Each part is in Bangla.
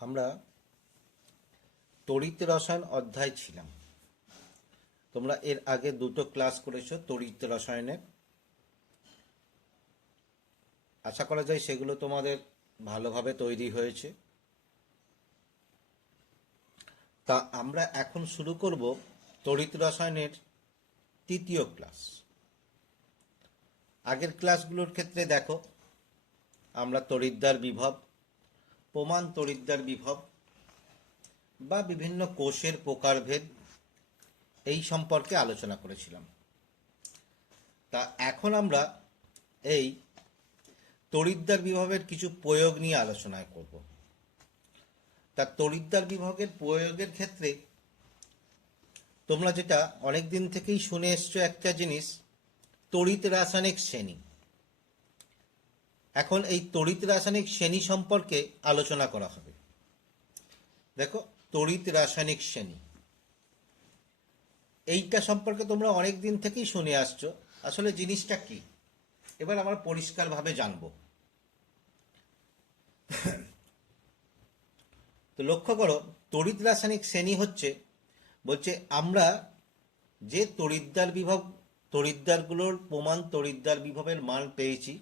আমরা তড়িৎ রসায়ন অধ্যায় ছিলাম। তোমরা এর আগে দুটো ক্লাস করেছো তড়িৎ রসায়নের। আশা করা যায় সেগুলো তোমাদের ভালোভাবে তৈরি হয়েছে। তা আমরা এখন শুরু করব তড়িৎ রসায়নের তৃতীয় ক্লাস। আগের ক্লাসগুলোর ক্ষেত্রে দেখো আমরা তড়িৎদ্বার বিভব, প্রমাণ তড়িৎদ্বার বিভব বা বিভিন্ন কোষের প্রকারভেদ এই সম্পর্কে আলোচনা করেছিলাম। তা এখন আমরা এই তড়িৎদ্বার বিভবের কিছু প্রয়োগ নিয়ে আলোচনা করব। তা তড়িৎদ্বার বিভবের প্রয়োগের ক্ষেত্রে তোমরা যেটা অনেক দিন থেকেই শুনে এসছো একটা জিনিস, তড়িৎ রাসায়নিক শ্রেণী। এখন এই তড়িৎ রাসায়নিক শ্রেণী সম্পর্কে আলোচনা করা হবে। দেখো, তড়িৎ রাসায়নিক শ্রেণী এইটা সম্পর্কে তোমরা অনেক দিন থেকেই শুনে আসছো। আসলে জিনিসটা কি এবার আমরা পরিষ্কারভাবে জানব। তো লক্ষ্য করো, তড়িৎ রাসায়নিক শ্রেণী হচ্ছে বলছে আমরা যে তড়িৎদ্বার বিভব, তড়িৎদ্বারগুলোর প্রমাণ তড়িৎদ্বার বিভবের মান পেয়েছি,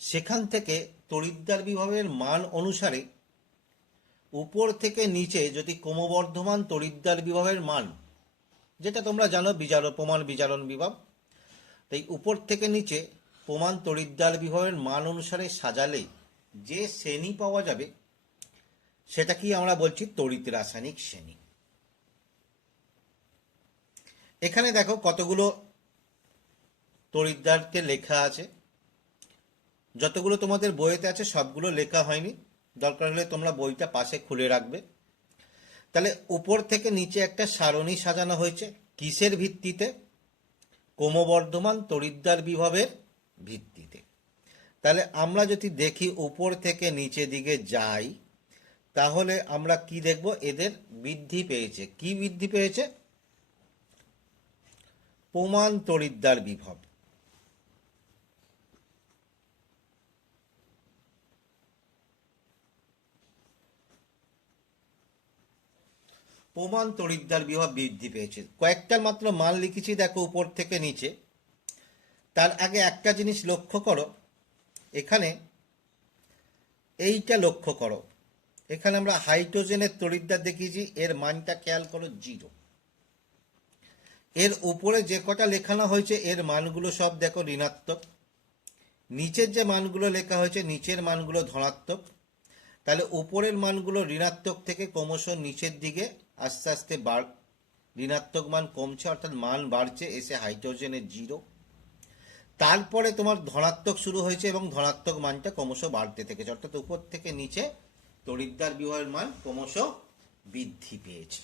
সেখান থেকে তড়িৎদ্বার বিভবের মান অনুসারে উপর থেকে নিচে যদি ক্রমবর্ধমান তড়িৎদ্বার বিভবের মান, যেটা তোমরা জানো প্রমাণ বিজারণ বিভব, তাই উপর থেকে নিচে প্রমাণ তড়িৎদ্বার বিভবের মান অনুসারে সাজালে যে শ্রেণী পাওয়া যাবে সেটা কি আমরা বলছি তড়িৎ রাসায়নিক শ্রেণী। এখানে দেখো কতগুলো তড়িৎদ্বারকে লেখা আছে। যতগুলো তোমাদের বইতে আছে সবগুলো লেখা হয়নি, দরকার হলে তোমরা বইটা পাশে খুলে রাখবে। তাহলে উপর থেকে নিচে একটা সারণী সাজানো হয়েছে কিসের ভিত্তিতে? ক্রমবর্ধমান তড়িৎদ্বার বিভবের ভিত্তিতে। তাহলে আমরা যদি দেখি উপর থেকে নিচে দিকে যাই, তাহলে আমরা কি দেখব? এদের বৃদ্ধি পেয়েছে। কি বৃদ্ধি পেয়েছে? প্রমাণ তড়িৎদ্বার বিভব। প্রমাণ তড়িৎদ্বার বিভব বৃদ্ধি পেয়েছে। কয়েকটার মাত্র মান লিখেছি দেখো উপর থেকে নিচে। তার আগে একটা জিনিস লক্ষ্য করো, এখানে এইটা লক্ষ্য করো, এখানে আমরা হাইড্রোজেনের তড়িৎদ্বার দেখিয়েছি, এর মানটা খেয়াল করো 0। এর উপরে যে কটা লেখানো হয়েছে এর মানগুলো সব দেখো ঋণাত্মক। নিচের যে মানগুলো লেখা হয়েছে নিচের মানগুলো ধনাত্মক। তাহলে উপরের মানগুলো ঋণাত্মক থেকে ক্রমশ নিচের দিকে আস্তে আস্তে ঋণাত্মক মান কমছে, অর্থাৎ মান বাড়ছে, এসে হাইড্রোজেনের 0। তারপরে তোমার ধনাত্মক শুরু হয়েছে এবং ধনাত্মক মানটা ক্রমশ বাড়তে থেকেছে, অর্থাৎ উপর থেকে নিচে তড়িৎদ্বার বিভবের মান ক্রমশ বৃদ্ধি পেয়েছে।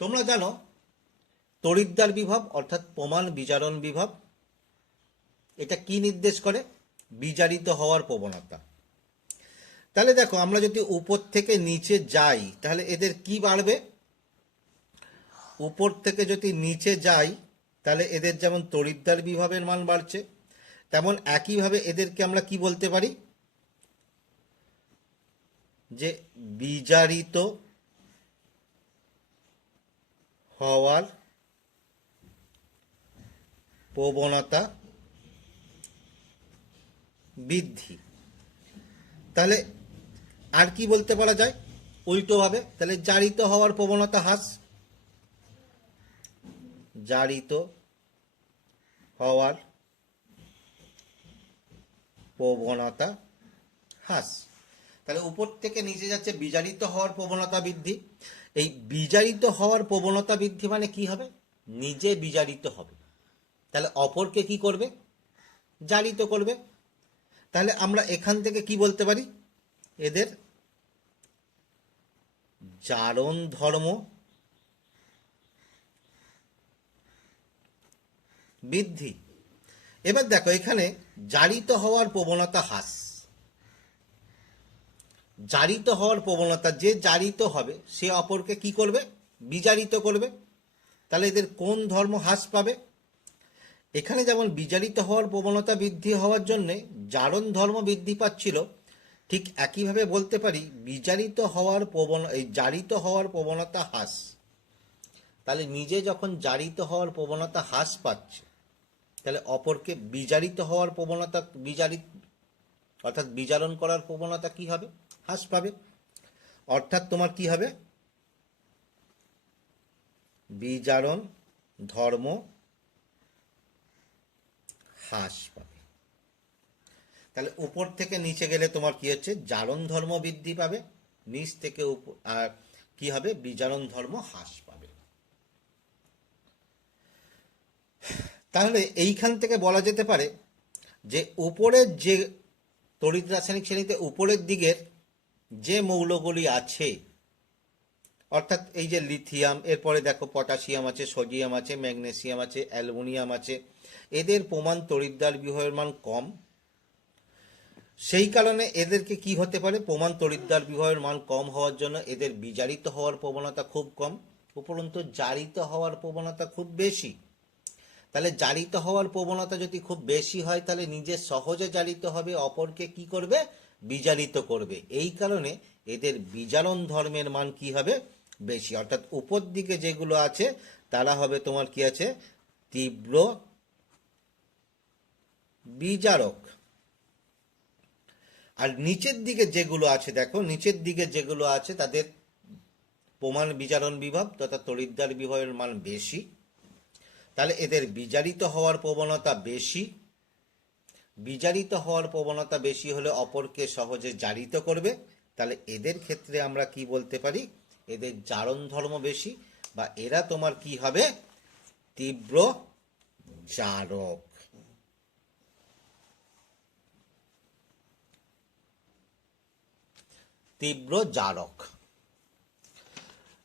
তোমরা জানো তড়িৎদ্বার বিভব অর্থাৎ প্রমাণ বিজারণ বিভব, এটা কি নির্দেশ করে? বিজারিত হওয়ার প্রবণতা। তাহলে দেখো আমরা যদি উপর থেকে নিচে যাই তাহলে এদের কি বাড়বে? উপর থেকে যদি নিচে যাই তাহলে এদের যেমন তড়িৎদ্বার বিভবের মান বাড়ছে, তেমন একইভাবে এদেরকে আমরা কি বলতে পারি? যে বিজারিত হওয়ার প্রবণতা বৃদ্ধি। তাহলে আর কি বলতে পারা যায় উল্টোভাবে? তাহলে জারিত হওয়ার প্রবণতা হ্রাস। জারিত হওয়ার প্রবণতা হ্রাস। তাহলে উপর থেকে নিচে যাচ্ছে, বিজারিত হওয়ার প্রবণতা বৃদ্ধি। এই বিজারিত হওয়ার প্রবণতা বৃদ্ধি মানে কি হবে? নিজে বিজারিত হবে, তাহলে অপরকে কি করবে? জারিত করবে। তাহলে আমরা এখান থেকে কি বলতে পারি? এদের জারণ ধর্ম বৃদ্ধি। এবার দেখো এখানে জারিত হওয়ার প্রবণতা হ্রাস। জারিত হওয়ার প্রবণতা, যে জারিত হবে সে অপরকে কি করবে? বিজারিত করবে। তাহলে এদের কোন ধর্ম হ্রাস পাবে? এখানে যেমন বিজারিত হওয়ার প্রবণতা বৃদ্ধি হওয়ার জন্যে জারণ ধর্ম বৃদ্ধি পাচ্ছিল, ঠিক একইভাবে বলতে পারি বিজারিত হওয়ার এই জারিত হওয়ার প্রবণতা হ্রাস। তাহলে নিজে যখন জারিত হওয়ার প্রবণতা হ্রাস পাচ্ছে, তাহলে অপরকে বিজারিত হওয়ার প্রবণতা অর্থাৎ বিজারণ করার প্রবণতা কি হবে? হ্রাস পাবে। অর্থাৎ তোমার কি হবে? বিজারণ ধর্ম হ্রাস পাবে। তাহলে উপর থেকে নিচে গেলে তোমার কি হচ্ছে? জারণ ধর্ম বৃদ্ধি পাবে, নিচ থেকে আর কি হবে? বিজারণ ধর্ম হ্রাস পাবে। তাহলে এইখান থেকে বলা যেতে পারে যে উপরের যে তড়িৎ রাসায়নিক শ্রেণীতে উপরের দিকের যে মৌলগুলি আছে, অর্থাৎ এই যে লিথিয়াম, এরপরে দেখো পটাশিয়াম আছে, সোডিয়াম আছে, ম্যাগনেসিয়াম আছে, অ্যালুমিনিয়াম আছে, এদের প্রমাণ তড়িৎদ্বার বিভবের মান কম। সেই কারণে এদেরকে কি হতে পারে? প্রমাণ তড়িৎদ্বার বিভবের মান কম হওয়ার জন্য এদের বিজারিত হওয়ার প্রবণতা খুব কম, উপরন্তু জারিত হওয়ার প্রবণতা খুব বেশি। তাহলে জারিত হওয়ার প্রবণতা যদি খুব বেশি হয়, তাহলে নিজে সহজে জারিত হবে, অপরকে কি করবে? বিজারিত করবে। এই কারণে এদের বিজারণ ধর্মের মান কি হবে? বেশি। অর্থাৎ উপর দিকে যেগুলো আছে তারা হবে তোমার কি আছে? তীব্র বিজারক। আর নিচের দিকে যেগুলো আছে, দেখো নিচের দিকে যেগুলো আছে তাদের প্রমাণ বিজারণ বিভব তথা তড়িৎদ্বার বিভবের মান বেশি। তাহলে এদের বিজারিত হওয়ার প্রবণতা বেশি। বিজারিত হওয়ার প্রবণতা বেশি হলে অপরকে সহজে জারিত করবে। তাহলে এদের ক্ষেত্রে আমরা কি বলতে পারি? এদের জারণ ধর্ম বেশি, বা এরা তোমার কি হবে? তীব্র জারক। তীব্র জারক।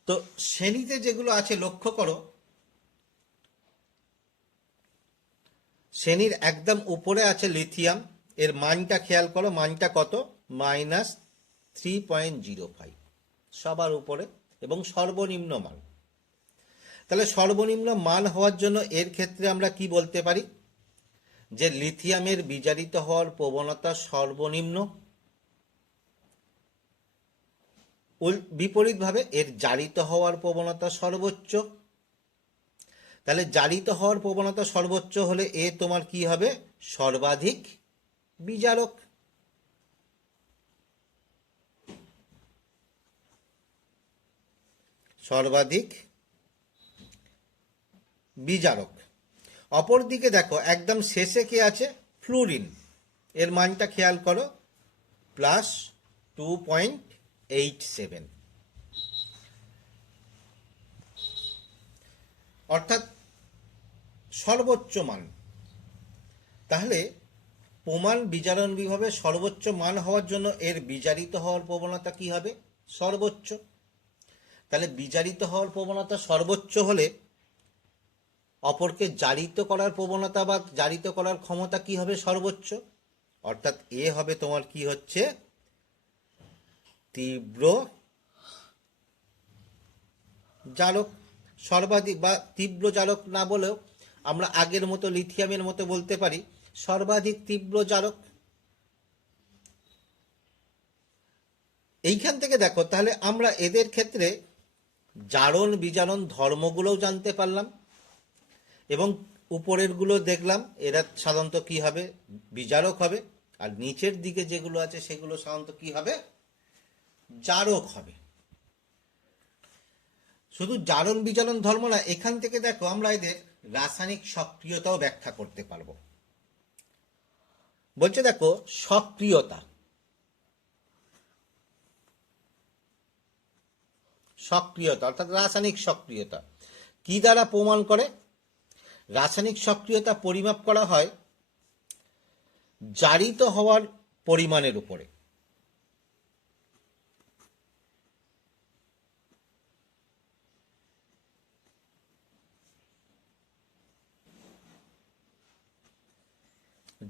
তো শ্রেণীতে যেগুলো আছে লক্ষ্য করো, শ্রেণীর একদম উপরে আছে লিথিয়াম, এর মানটা খেয়াল করো, মানটা কত? -3.05, সবার উপরে এবং সর্বনিম্ন মান। তাহলে সর্বনিম্ন মান হওয়ার জন্য এর ক্ষেত্রে আমরা কি বলতে পারি? যে লিথিয়ামের বিজারিত হওয়ার প্রবণতা সর্বনিম্ন, বিপরীতভাবে এর জারিত হওয়ার প্রবণতা সর্বোচ্চ। তাহলে জারিত হওয়ার প্রবণতা সর্বোচ্চ হলে এ তোমার কি হবে? সর্বাধিক বিজারক। সর্বাধিক বিজারক। অপরদিকে দেখো একদম শেষে কে আছে? ফ্লুরিন, এর মানটা খেয়াল করো, +2.87, অর্থাৎ সর্বোচ্চ মান। তাহলে প্রমাণ বিজারণ বিভবের সর্বোচ্চ মান হওয়ার জন্য এর বিজারিত হওয়ার প্রবণতা কি হবে? সর্বোচ্চ। তাহলে বিজারিত হওয়ার প্রবণতা সর্বোচ্চ হলে অপরকে জারিত করার প্রবণতা বা জারিত করার ক্ষমতা কি হবে? সর্বোচ্চ। অর্থাৎ এ হবে তোমার কি হচ্ছে? তীব্র জারক। সর্বাধিক বা তীব্র জারক না বলেও আমরা আগের মতো লিথিয়ামের মতো বলতে পারি সর্বাধিক তীব্র জারক। এইখান থেকে দেখো, তাহলে আমরা এদের ক্ষেত্রে জারণ বিজারণ ধর্মগুলোও জানতে পারলাম, এবং উপরের গুলো দেখলাম এরা সাধারণত কি হবে? বিজারক হবে। আর নিচের দিকে যেগুলো আছে সেগুলো সাধারণত কি হবে? জারক হবে। শুধু জারণ বিজারণ ধর্ম না, এখান থেকে দেখো আমরা এদের রাসায়নিক সক্রিয়তাও ব্যাখ্যা করতে পারবো। বলছে দেখো সক্রিয়তা, সক্রিয়তা অর্থাৎ রাসায়নিক সক্রিয়তা কি দ্বারা প্রমাণ করে? রাসায়নিক সক্রিয়তা পরিমাপ করা হয় জারিত হওয়ার পরিমাণের উপরে।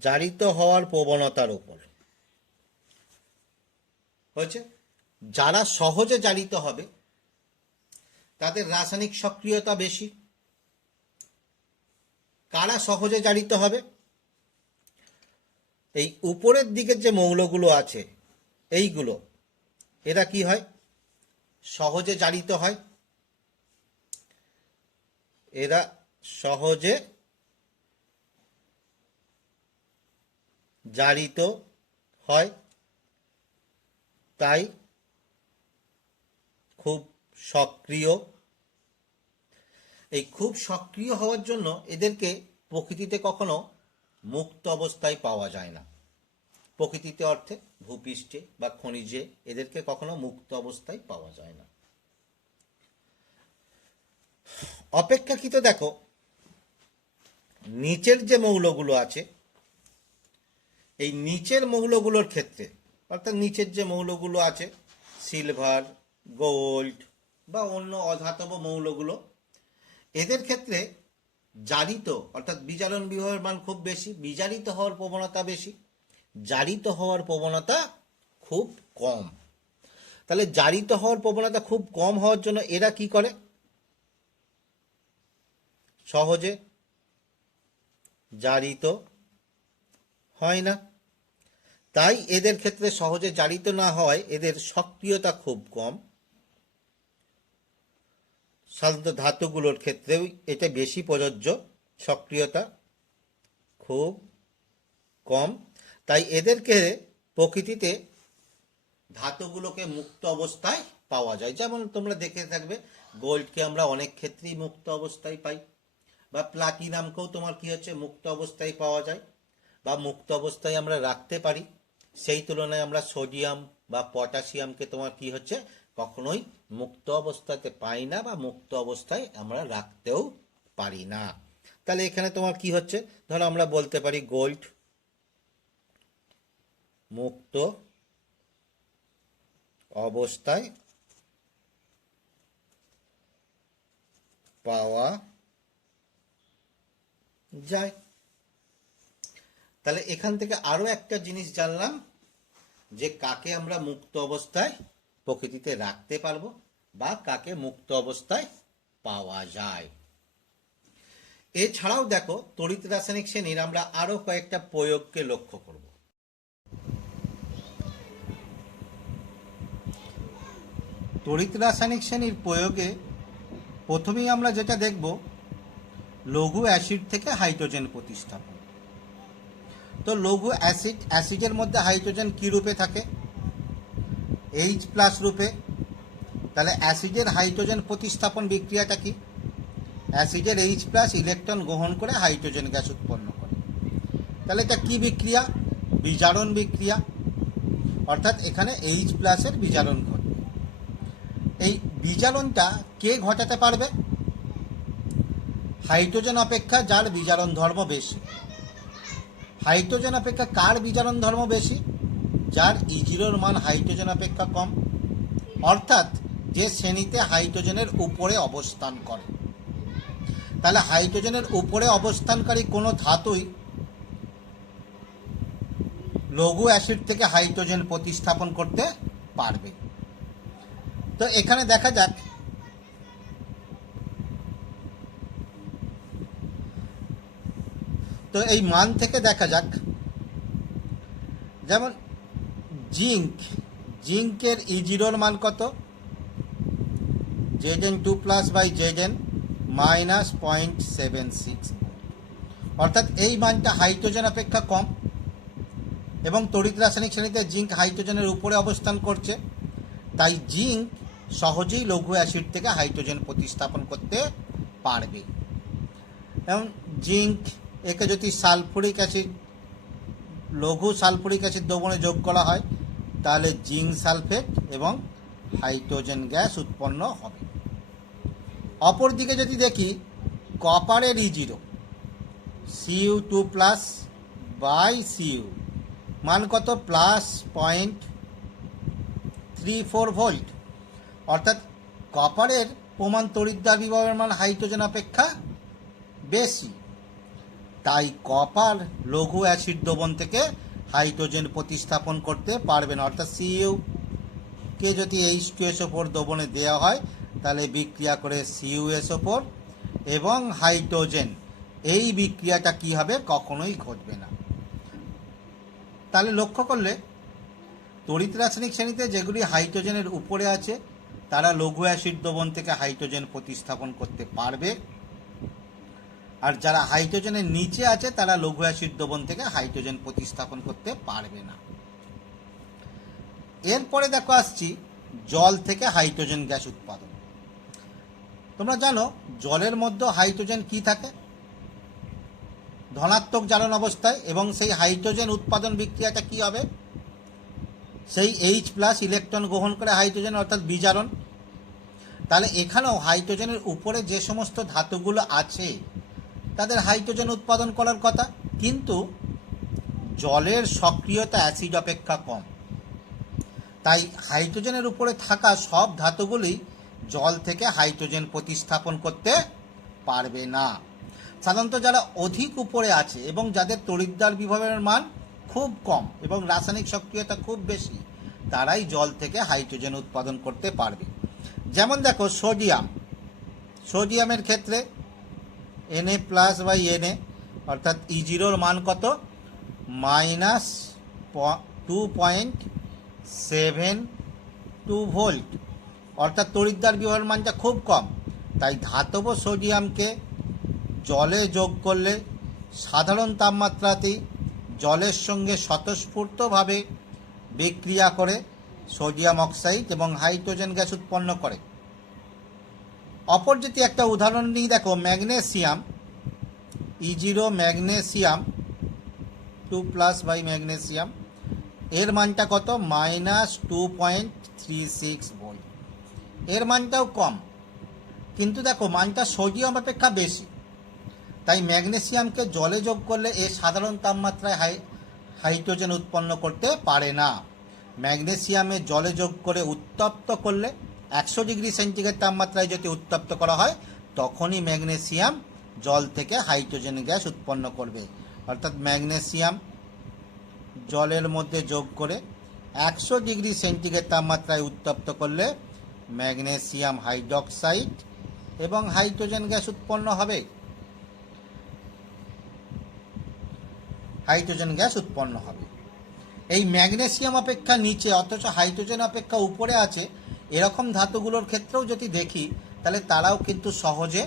জারিত হওয়ার প্রবণতার উপর হয়েছে। যারা সহজে জারিত হবে তাদের রাসায়নিক সক্রিয়তা বেশি। কারা সহজে জারিত হবে? এই উপরের দিকের যে মৌলগুলো আছে এইগুলো এরা কি হয়, সহজে জারিত হয়, এরা সহজে জারিত হয়, তাই খুব সক্রিয়। এই খুব সক্রিয় হওয়ার জন্য এদেরকে প্রকৃতিতে কখনো মুক্ত অবস্থায় পাওয়া যায় না। প্রকৃতিতে অর্থে ভূপৃষ্ঠে বা খনিজে এদেরকে কখনো মুক্ত অবস্থায় পাওয়া যায় না। অপেক্ষাকৃত দেখো নিচের যে মৌলগুলো আছে, এই নিচের মৌলগুলোর ক্ষেত্রে, অর্থাৎ নিচের যে মৌলগুলো আছে সিলভার, গোল্ড বা অন্য অধাতব মৌলগুলো, এদের ক্ষেত্রে জারিত অর্থাৎ বিজারণ বিভবের মান খুব বেশি, বিজারিত হওয়ার প্রবণতা বেশি, জারিত হওয়ার প্রবণতা খুব কম। তাহলে জারিত হওয়ার প্রবণতা খুব কম হওয়ার জন্য এরা কি করে, সহজে জারিত হয় না। তাই এদের ক্ষেত্রে সহজে জারিত না হওয়ায় এদের সক্রিয়তা খুব কম। সাধারণত ধাতুগুলোর ক্ষেত্রেও এটা বেশি প্রযোজ্য, সক্রিয়তা খুব কম। তাই এদেরকে প্রকৃতিতে ধাতুগুলোকে মুক্ত অবস্থায় পাওয়া যায়। যেমন তোমরা দেখে থাকবে গোল্ডকে আমরা অনেক ক্ষেত্রেই মুক্ত অবস্থায় পাই, বা প্লাটিনামকেও তোমার কি হচ্ছে মুক্ত অবস্থায় পাওয়া যায় বা মুক্ত অবস্থায় আমরা রাখতে পারি। সেই তুলনায় আমরা সোডিয়াম বা পটাশিয়ামকে তোমার কি হচ্ছে কখনোই মুক্ত অবস্থাতে পাই না বা মুক্ত অবস্থায় আমরা রাখতেও পারি না। তাহলে এখানে তোমার কি হচ্ছে, ধরো আমরা বলতে পারি গোল্ড মুক্ত অবস্থায় পাওয়া যায়। তাহলে এখান থেকে আরো একটা জিনিস জানলাম যে কাকে আমরা মুক্ত অবস্থায় প্রকৃতিতে রাখতে পারবো বা কাকে মুক্ত অবস্থায় পাওয়া যায়। এছাড়াও দেখো তড়িৎ রাসায়নিক শ্রেণীর আমরা আরো কয়েকটা প্রয়োগকে লক্ষ্য করব। তড়িৎ রাসায়নিক শ্রেণীর প্রয়োগে প্রথমেই আমরা যেটা দেখব লঘু অ্যাসিড থেকে হাইড্রোজেন প্রতিস্থাপন। তো লঘু অ্যাসিডের মধ্যে হাইড্রোজেন কি রূপে থাকে, H+ রূপে। তাহলে অ্যাসিডের হাইড্রোজেন প্রতিস্থাপন বিক্রিয়াটা কি, অ্যাসিডের H+ ইলেকট্রন গ্রহণ করে হাইড্রোজেন গ্যাস উৎপন্ন করে। তাহলে এটা কি বিক্রিয়া, বিজারণ বিক্রিয়া, অর্থাৎ এখানে H+ এর বিজারণ ঘটবে। এই বিজারণটা কে ঘটাতে পারবে, হাইড্রোজেন অপেক্ষা যার বিজারণ ধর্ম বেশি। হাইড্রোজেন অপেক্ষা কার বিজারণ ধর্ম বেশি, যার E0 মান হাইড্রোজেন অপেক্ষা কম, অর্থাৎ যে শ্রেণীতে হাইড্রোজেনের উপরে অবস্থান করে। তাহলে হাইড্রোজেনের উপরে অবস্থানকারী কোনো ধাতুই লঘু অ্যাসিড থেকে হাইড্রোজেন প্রতিস্থাপন করতে পারবে। তো এখানে দেখা যাক তো এই মান থেকে দেখা যাক, যেমন জিঙ্কের E0 মান কত, Zn2+/Zn -0.76, অর্থাৎ এই মানটা হাইড্রোজেন অপেক্ষা কম এবং তড়িৎ রাসায়নিক শ্রেণীতে জিঙ্ক হাইড্রোজেনের উপরে অবস্থান করছে। তাই জিঙ্ক সহজেই লঘু অ্যাসিড থেকে হাইড্রোজেন প্রতিস্থাপন করতে পারবে। এবং জিঙ্ক একে যদি সালফুরিক অ্যাসিড, লঘু সালফুরিক অ্যাসিড দ্রবণে যোগ করা হয় তাহলে জিঙ্ক সালফেট এবং হাইড্রোজেন গ্যাস উৎপন্ন হবে। অপরদিকে যদি দেখি কপারের E0 Cu2+/Cu মান কত, +0.34 ভোল্ট, অর্থাৎ কপারের প্রমাণ তড়িৎদ্বার বিভবের মান হাইড্রোজেন অপেক্ষা বেশি। তাই কপার লঘু অ্যাসিড দ্রবণ থেকে হাইড্রোজেন প্রতিস্থাপন করতে পারবে না, অর্থাৎ Cu কে যদি H2SO4 দ্রবণে দেওয়া হয় তাহলে বিক্রিয়া করে CuSO4 এবং হাইড্রোজেন, এই বিক্রিয়াটা কি হবে, কখনোই ঘটবে না। তাহলে লক্ষ্য করলে তড়িৎ রাসায়নিক শ্রেণীতে যেগুলি হাইড্রোজেনের উপরে আছে তারা লঘু অ্যাসিড দ্রবণ থেকে হাইড্রোজেন প্রতিস্থাপন করতে পারবে, আর যারা হাইড্রোজেনের নিচে আছে তারা লঘু অ্যাসিড দ্রবণ থেকে হাইড্রোজেন প্রতিস্থাপন করতে পারবে না। এরপরে দেখো আসছি জল থেকে হাইড্রোজেন গ্যাস উৎপাদন। তোমরা জানো জলের মধ্যে হাইড্রোজেন কি থাকে, ধনাত্মক জারণ অবস্থায়, এবং সেই হাইড্রোজেন উৎপাদন বিক্রিয়াটা কি হবে, সেই H+ ইলেকট্রন গ্রহণ করে হাইড্রোজেন অর্থাৎ বিজারণ। তাহলে এখানেও হাইড্রোজেনের উপরে যে সমস্ত ধাতুগুলো আছে তাদের হাইড্রোজেন উৎপাদন করার কথা, কিন্তু জলের সক্রিয়তা অ্যাসিড অপেক্ষা কম, তাই হাইড্রোজেনের উপরে থাকা সব ধাতুগুলি জল থেকে হাইড্রোজেন প্রতিস্থাপন করতে পারবে না। সাধারণত যারা অধিক উপরে আছে এবং যাদের তড়িৎদ্বার বিভবের মান খুব কম এবং রাসায়নিক সক্রিয়তা খুব বেশি, তারাই জল থেকে হাইড্রোজেন উৎপাদন করতে পারবে। যেমন দেখো সোডিয়ামের ক্ষেত্রে Na+Na অর্থাৎ E0 মান কত, -2.72 ভোল্ট, অর্থাৎ তড়িৎদ্বার বিভবের মানটা খুব কম। তাই ধাতব সোডিয়ামকে জলে যোগ করলে সাধারণ তাপমাত্রাতেই জলের সঙ্গে স্বতঃস্ফূর্তভাবে বিক্রিয়া করে সোডিয়াম অক্সাইড এবং হাইড্রোজেন গ্যাস উৎপন্ন করে। অপর যদি একটা উদাহরণ নিই, দেখো ম্যাগনেসিয়াম E0 ম্যাগনেসিয়াম 2+ ম্যাগনেসিয়াম এর মানটা কত, -2.36 ভোল্ট। এর মানটাও কম, কিন্তু দেখো মানটা সোডিয়াম অপেক্ষা বেশি, তাই ম্যাগনেসিয়ামকে জলে যোগ করলে এ সাধারণ তাপমাত্রায় হাইড্রোজেন উৎপন্ন করতে পারে না। ম্যাগনেসিয়ামে জলে যোগ করে উত্তপ্ত করলে 100 ডিগ্রি সেন্টিগ্রেড তাপমাত্রায় যদি উত্তপ্ত করা হয় তখনই ম্যাগনেসিয়াম জল থেকে হাইড্রোজেন গ্যাস উৎপন্ন করবে। অর্থাৎ ম্যাগনেসিয়াম জলের মধ্যে যোগ করে 100 ডিগ্রি সেন্টিগ্রেড তাপমাত্রায় উত্তপ্ত করলে ম্যাগনেসিয়াম হাইড্রোক্সাইড এবং হাইড্রোজেন গ্যাস উৎপন্ন হবে। এই ম্যাগনেসিয়াম অপেক্ষা নিচে অথচ হাইড্রোজেন অপেক্ষা উপরে আছে এরকম ধাতুগুলোর ক্ষেত্রেও যদি দেখি তাহলে তারাও কিন্তু সহজে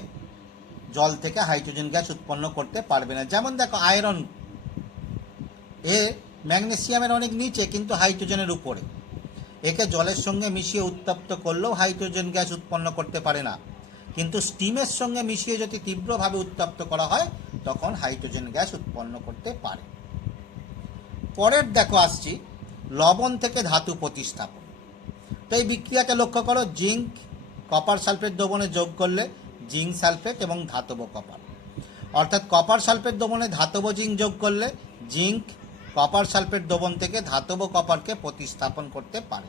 জল থেকে হাইড্রোজেন গ্যাস উৎপন্ন করতে পারবে না। যেমন দেখো আয়রন, এ ম্যাগনেসিয়ামের অনেক নিচে কিন্তু হাইড্রোজেনের উপরে, একে জলের সঙ্গে মিশিয়ে উত্তপ্ত করলেও হাইড্রোজেন গ্যাস উৎপন্ন করতে পারে না, কিন্তু স্টিমের সঙ্গে মিশিয়ে যদি তীব্রভাবে উত্তপ্ত করা হয় তখন হাইড্রোজেন গ্যাস উৎপন্ন করতে পারে। পরের দেখো আসছি লবণ থেকে ধাতু প্রতিস্থাপন। তো এই বিক্রিয়াটা লক্ষ্য করো, জিঙ্ক কপার সালফেট দ্রবণে যোগ করলে জিঙ্ক সালফেট এবং ধাতব কপার, অর্থাৎ কপার সালফেট দ্রবণে ধাতব জিঙ্ক যোগ করলে জিঙ্ক কপার সালফেট দ্রবণ থেকে ধাতব কপারকে প্রতিস্থাপন করতে পারে।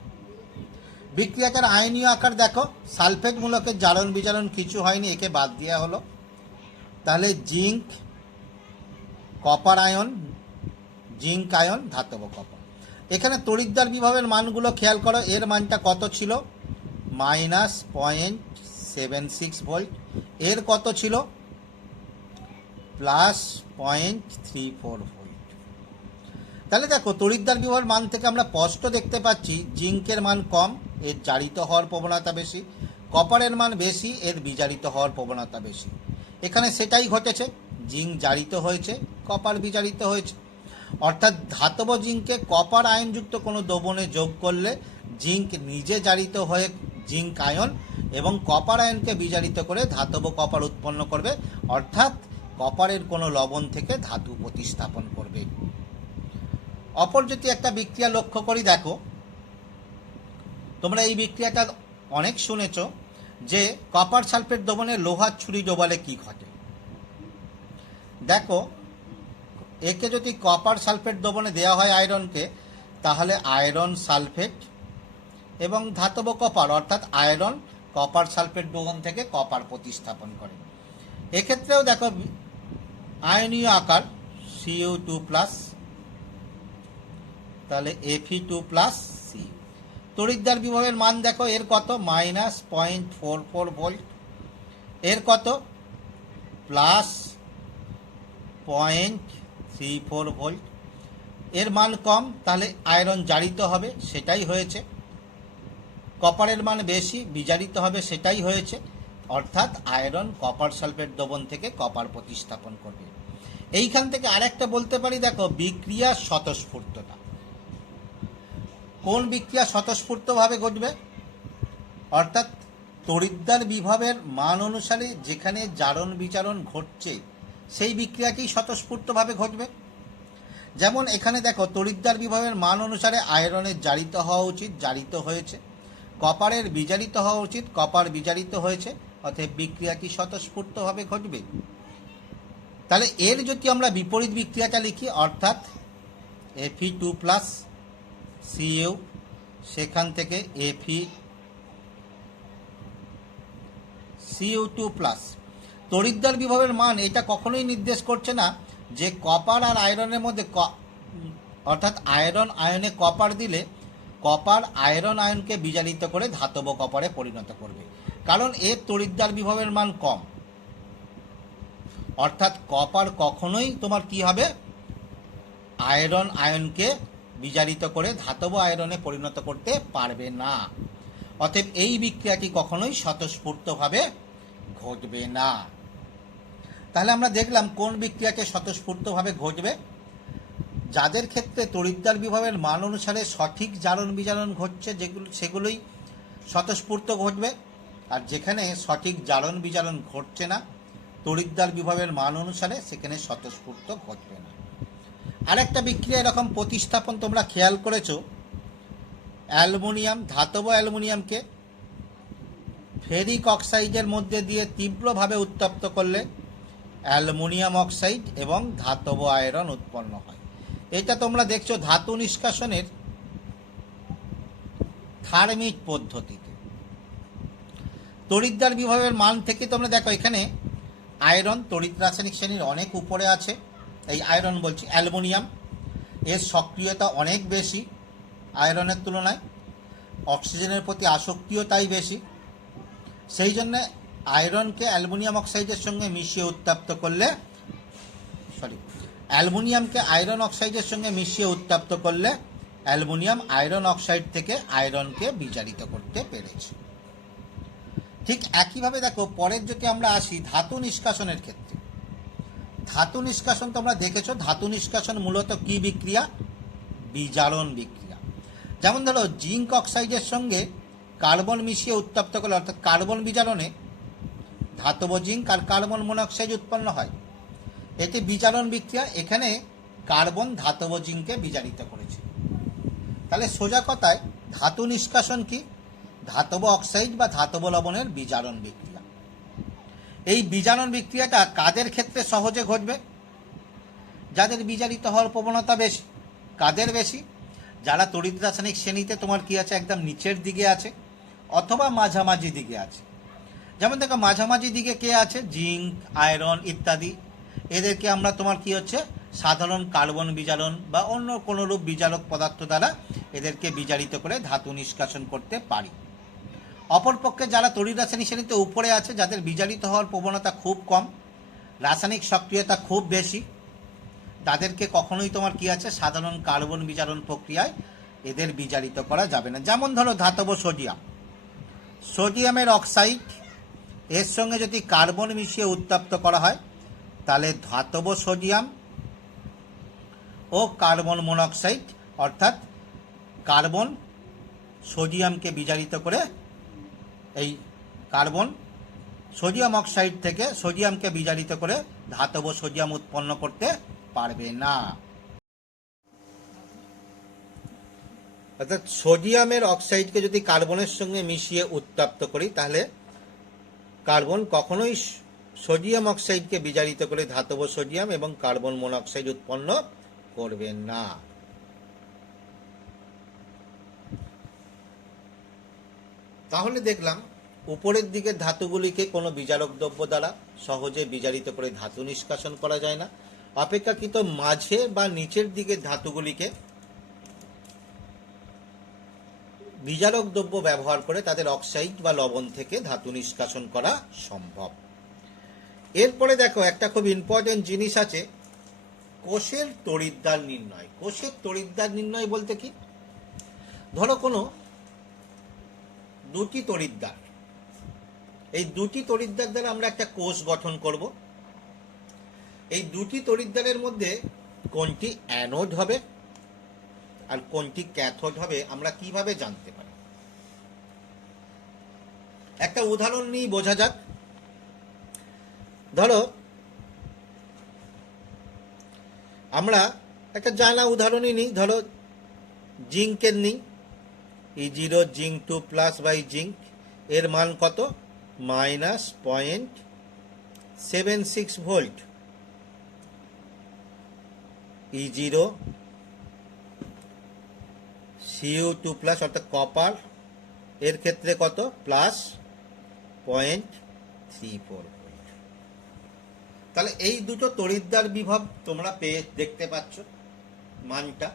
বিক্রিয়াটার আয়নীয় আকার দেখো, সালফেট মূলকের জারণ বিজারণ কিছু হয়নি, একে বাদ দেওয়া হলো, তাহলে zinc copper ion, zinc ion, ধাতব কপার। এখানে তড়িৎদ্বার বিভবের মানগুলো খেয়াল করো, এর মানটা কত ছিল, -0.76 ভোল্ট, এর কত ছিল, +0.34 ভোল্ট। তাহলে দেখো তড়িৎদ্বার বিভবের মান থেকে আমরা স্পষ্ট দেখতে পাচ্ছি জিঙ্কের মান কম, এর জারিত হওয়ার প্রবণতা বেশি, কপারের মান বেশি, এর বিজারিত হওয়ার প্রবণতা বেশি। এখানে সেটাই ঘটেছে, জিঙ্ক জারিত হয়েছে, কপার বিজারিত হয়েছে। অর্থাৎ ধাতব জিঙ্কে কপার আয়নযুক্ত কোনো দ্রবণে যোগ করলে জিঙ্ক নিজে জারিত হয়ে জিঙ্ক আয়ন এবং কপার আয়নকে বিজারিত করে ধাতব কপার উৎপন্ন করবে, অর্থাৎ কপারের কোনো লবণ থেকে ধাতু প্রতিস্থাপন করবে। অপর যদি একটা বিক্রিয়া লক্ষ্য করি, দেখো তোমরা এই বিক্রিয়াটা অনেক শুনেছ যে কপার সালফেট দ্রবণে লোহার ছুরি ডোবালে কি ঘটে। দেখো একে যদি কপার সালফেট দ্রবণে দেওয়া হয় আয়রনকে, তাহলে আয়রন সালফেট এবং ধাতব কপার অর্থাৎ আয়রন কপার সালফেট দ্রবণ থেকে কপার প্রতিস্থাপন করে। এক্ষেত্রেও দেখো আয়নীয় আকার Cu2+, তাহলে Fe2+C। তড়িৎদ্বার বিভবের মান দেখো, এর কত, -0.44 ভোল্ট, এর কত, +0.34 ভোল্ট। এর মান কম, তাহলে আয়রন জারিত হবে, সেটাই হয়েছে। কপারের মান বেশি, বিজারিত হবে, সেটাই হয়েছে। অর্থাৎ আয়রন কপার সালফেট দ্রবণ থেকে কপার প্রতিস্থাপন করবে। এইখান থেকে আরেকটা বলতে পারি, দেখো বিক্রিয়ার স্বতঃস্ফূর্ততা। কোন বিক্রিয়া স্বতঃস্ফূর্তভাবে ঘটবে? অর্থাৎ তড়িৎদ্বার বিভবের মান অনুসারে যেখানে জারণ বিজারণ ঘটছে সেই বিক্রিয়াটি স্বতঃস্ফূর্তভাবে ঘটবে। যেমন এখানে দেখো তড়িৎদ্বার বিভবের মান অনুসারে আয়রনের জারিত হওয়া উচিত, জারিত হয়েছে। কপারের বিজারিত হওয়া উচিত, কপার বিজারিত হয়েছে। অতএব বিক্রিয়াটি স্বতঃস্ফূর্তভাবে ঘটবে। তাহলে এর যদি আমরা বিপরীত বিক্রিয়াটা লিখি, অর্থাৎ Fe2+ Cu, সেখান থেকে FeCu2+, তড়িৎদ্বার বিভবের মান এটা কখনোই নির্দেশ করছে না যে কপার আর আয়রনের মধ্যে অর্থাৎ আয়রন আয়নে কপার দিলে কপার আয়রন আয়নকে বিজারিত করে ধাতব কপারে পরিণত করবে, কারণ এর তড়িৎদ্বার বিভবের মান কম। অর্থাৎ কপার কখনোই তোমার কি হবে, আয়রন আয়নকে বিজারিত করে ধাতব আয়রনে পরিণত করতে পারবে না। অতএব এই বিক্রিয়াটি কখনোই স্বতঃস্ফূর্তভাবে ঘটবে না। তাহলে আমরা দেখলাম কোন বিক্রিয়াটি স্বতঃস্ফূর্তভাবে ঘটবে। যাদের ক্ষেত্রে তড়িৎদ্বার বিভবের মান অনুসারে সঠিক জারণ বিজারণ ঘটছে সেগুলোই স্বতঃস্ফূর্ত ঘটবে। আর যেখানে সঠিক জারণ বিজারণ ঘটছে না তড়িৎদ্বার বিভবের মান অনুসারে, সেখানে স্বতঃস্ফূর্ত ঘটবে না। আরেকটা বিক্রিয়া এরকম প্রতিস্থাপন তোমরা খেয়াল করেছো, অ্যালুমিনিয়াম, ধাতব অ্যালুমিনিয়ামকে ফেরিক অক্সাইডের মধ্যে দিয়ে তীব্রভাবে উত্তপ্ত করলে অ্যালুমিনিয়াম অক্সাইড এবং ধাতব আয়রন উৎপন্ন হয়। এটা তোমরা দেখছো ধাতু নিষ্কাশনের থার্মিক পদ্ধতিতে। তড়িৎদ্বার বিভবের মান থেকে তোমরা দেখো এখানে আয়রন তড়িৎ রাসায়নিক শ্রেণীর অনেক উপরে আছে। এই আয়রন বলছি, অ্যালুমিনিয়াম, এর সক্রিয়তা অনেক বেশি আয়রনের তুলনায়, অক্সিজেনের প্রতি আসক্তিও তাই বেশি। সেই জন্য আয়রনকে অ্যালুমিনিয়াম অক্সাইডের সঙ্গে মিশিয়ে উত্তপ্ত করলে অ্যালুমিনিয়ামকে আয়রন অক্সাইডের সঙ্গে মিশিয়ে উত্তপ্ত করলে অ্যালুমিনিয়াম আয়রন অক্সাইড থেকে আয়রনকে বিজারিত করতে পেরেছে। ঠিক একইভাবে দেখো পরের যদি আমরা আসি ধাতু নিষ্কাশনের ক্ষেত্রে, ধাতু নিষ্কাশন তোমরা দেখেছো, ধাতু নিষ্কাশন মূলত কি বিক্রিয়া? বিজারণ বিক্রিয়া। যেমন ধরো জিঙ্ক অক্সাইডের সঙ্গে কার্বন মিশিয়ে উত্তপ্ত করলে, অর্থাৎ কার্বন বিজারণে ধাতব জিঙ্ক আর কার্বন মনোক্সাইড উৎপন্ন হয়, এটি বিজারণ বিক্রিয়া। এখানে কার্বন ধাতব জিঙ্ককে বিজারিত করেছে। তাহলে সোজা কথায় ধাতু নিষ্কাশন কি? ধাতব অক্সাইড বা ধাতব লবণের বিজারণ বিক্রিয়া। এই বিজারণ বিক্রিয়াটা কাদের ক্ষেত্রে সহজে ঘটবে? যাদের বিজারিত হওয়ার প্রবণতা বেশি। কাদের বেশি? যারা তড়িৎ রাসায়নিক শ্রেণীতে তোমার কি আছে, একদম নিচের দিকে আছে অথবা মাঝামাঝি দিকে আছে। যেমন দেখো মাঝামাঝি দিকে কে আছে? জিঙ্ক, আয়রন ইত্যাদি। এদেরকে আমরা তোমার কি হচ্ছে সাধারণ কার্বন বিজারণ বা অন্য কোনো রূপ বিজারক পদার্থ দ্বারা এদেরকে বিজারিত করে ধাতু নিষ্কাশন করতে পারি। অপরপক্ষে যারা তড়িৎ রাসায়নিক শ্রেণীতে উপরে আছে, যাদের বিজারিত হওয়ার প্রবণতা খুব কম, রাসায়নিক সক্রিয়তা খুব বেশি, তাদেরকে কখনোই তোমার কি আছে সাধারণ কার্বন বিজারণ প্রক্রিয়ায় এদের বিজারিত করা যাবে না। যেমন ধরো ধাতব সোডিয়াম, সোডিয়ামের অক্সাইড এর সঙ্গে যদি কার্বন মিশিয়ে উত্তপ্ত করা হয় তাহলে ধাতব সোডিয়াম ও কার্বন মনোক্সাইড অর্থাৎ কার্বন সোডিয়ামকে বিজারিত করে এই কার্বন সোডিয়াম অক্সাইড থেকে সোডিয়ামকে বিজারিত করে ধাতব সোডিয়াম উৎপন্ন করতে পারবে না। অর্থাৎ সোডিয়ামের অক্সাইডকে যদি কার্বনের সঙ্গে মিশিয়ে উত্তপ্ত করি তাহলে কার্বন কখনোই সোডিয়াম অক্সাইডকে বিজারিত করে ধাতব সোডিয়াম এবং কার্বন মনোক্সাইড উৎপন্ন করবে না। তাহলে দেখলাম উপরের দিকের ধাতুগুলিকে কোনো বিজারক দ্রব্য দ্বারা সহজে বিজারিত করে ধাতু নিষ্কাশন করা যায় না। অপেক্ষাকৃত মাঝে বা নিচের দিকের ধাতুগুলিকে বিজারক দ্রব্য ব্যবহার করে তাদের অক্সাইড বা লবণ থেকে ধাতু নিষ্কাশন করা সম্ভব। এরপরে দেখো একটা খুব ইম্পর্টেন্ট জিনিস আছে, কোষের তড়িৎদ্বার নির্ণয়। কোষের তড়িৎদ্বার নির্ণয় বলতে কি, ধরো কোনো দুটি তড়িৎদ্বার, এই দুটি তড়িৎদ্বার দ্বারা আমরা একটা কোষ গঠন করব। এই দুটি তড়িৎদ্বারের মধ্যে কোনটি অ্যানোড হবে আর কোনটি ক্যাথোড হবে আমরা কিভাবে জানতে পারি? একটা উদাহরণ নিয়ে বোঝা যাক। ধরো আমরা একটা জানা উদাহরণই নিই, ধরো জিঙ্কের নিই, E0 zinc 2 plus by zinc, এর মান কত? -0.76 ভোল্ট। E0 Cu2 প্লাস অর্থাৎ কপার, এর ক্ষেত্রে কত? +0.34 ভোল্ট। তাহলে এই দুটো তড়িৎদ্বার বিভব তোমরা পেয়ে দেখতে পাচ্ছ মানটা।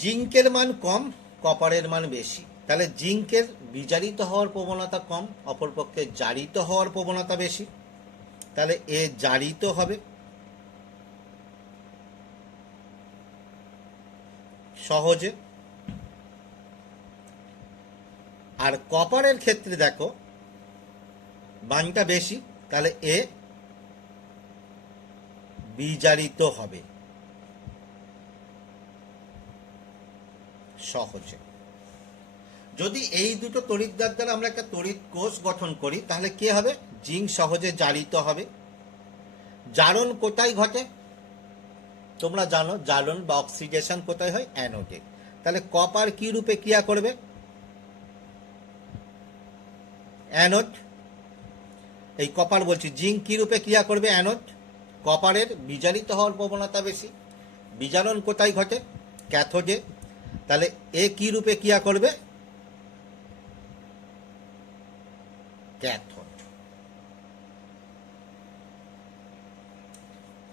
জিঙ্কের মান কম, কপারের মান বেশি। তাহলে জিঙ্কের বিজারিত হওয়ার প্রবণতা কম, অপরপক্ষে জারিত হওয়ার প্রবণতা বেশি। তাহলে এ জারিত হবে সহজে। আর কপারের ক্ষেত্রে দেখো মানটা বেশি, তাহলে এ বিজারিত হবে সহজে। যদি এই দুটো তড়িৎদ্বার দ্বারা আমরা একটা তড়িৎ কোষ গঠন করি তাহলে কি হবে? জিঙ্ক সহজে জারিত হবে। জারণ কোথায় ঘটে তোমরা জানো, জারণ বা অক্সিডেশন কোথায় হয়? অ্যানোডে। তাহলে কপার কি রূপে ক্রিয়া করবে? অ্যানোড। এই কপার বলছি, জিঙ্ক কি রূপে ক্রিয়া করবে? অ্যানোড। কপারের বিজারিত হওয়ার প্রবণতা বেশি, বিজারণ কোথায় ঘটে? ক্যাথোডে। তাহলে এ কি রূপে ক্রিয়া করবে? ক্যাথোড।